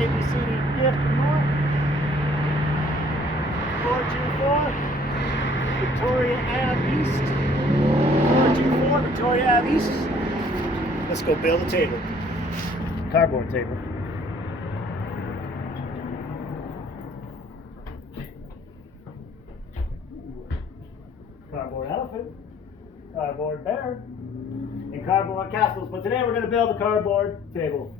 ABCD gift more. 424 Victoria Ave East. 424 Victoria Ave East. Let's go build a table. Cardboard table. Cardboard elephant. Cardboard bear. And cardboard castles. But today we're going to build a cardboard table.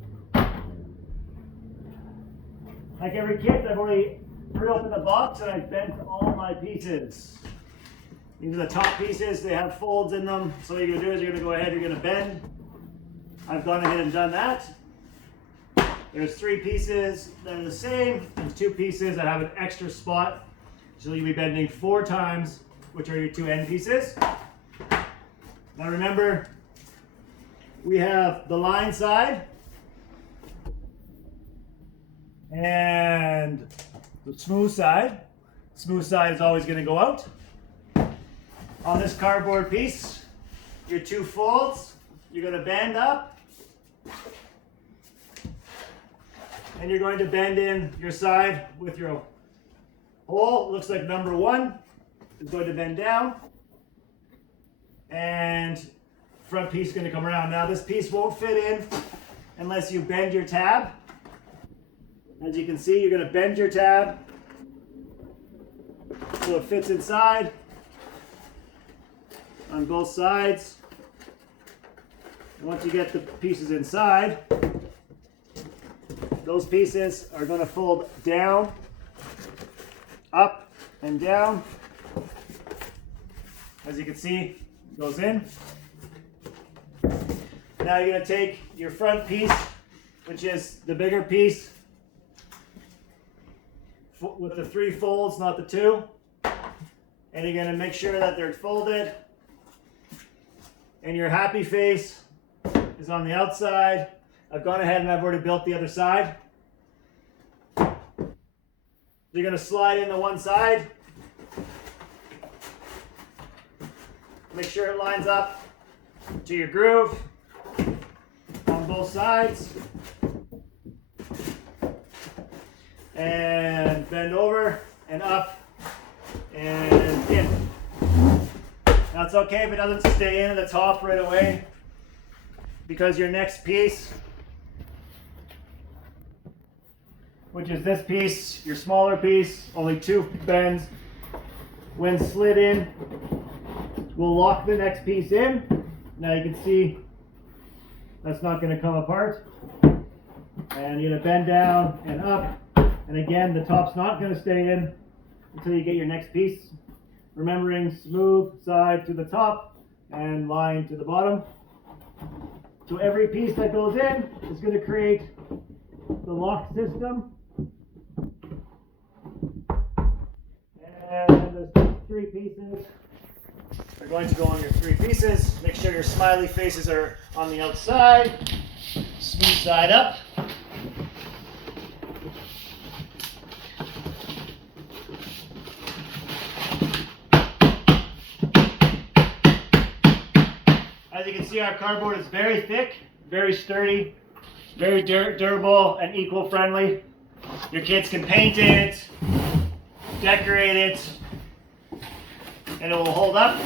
Like every kit, I've already pre-opened the box and I've bent all my pieces. These are the top pieces. They have folds in them. So what you're going to do is you're going to go ahead, you're going to bend. I've gone ahead and done that. There's 3 pieces that are the same. There's 2 pieces that have an extra spot. So you'll be bending 4 times, which are your 2 end pieces. Now remember, we have the line side and the smooth side. Smooth side is always going to go out. On this cardboard piece, your 2 folds, you're going to bend up and you're going to bend in your side with your hole. Looks like number 1 is going to bend down and front piece is going to come around. Now this piece won't fit in unless you bend your tab. As you can see, you're going to bend your tab so it fits inside on both sides. And once you get the pieces inside, those pieces are going to fold down, up, and down. As you can see, it goes in. Now you're going to take your front piece, which is the bigger piece, with the 3 folds, not the 2. And you're going to make sure that they're folded. And your happy face is on the outside. I've gone ahead and I've already built the other side. You're going to slide in the one side. Make sure it lines up to your groove on both sides. And bend over and up and in. Now it's okay if it doesn't stay in at the top right away, because your next piece, which is this piece, your smaller piece, only 2 bends, when slid in, will lock the next piece in. Now you can see that's not going to come apart. And you're going to bend down and up. And again, the top's not going to stay in until you get your next piece. Remembering smooth side to the top and line to the bottom. So every piece that goes in is going to create the lock system. And there's 3 pieces. They're going to go on your 3 pieces. Make sure your smiley faces are on the outside. Smooth side up. As you can see, our cardboard is very thick, very sturdy, very durable and eco-friendly. Your kids can paint it, decorate it, and it will hold up.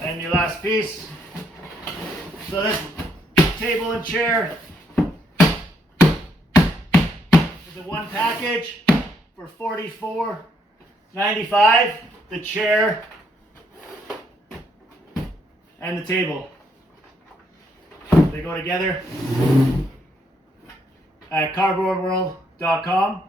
And your last piece. So this table and chair is a 1 package for $44.95. The chair and the table. They go together at cardboardworld.com.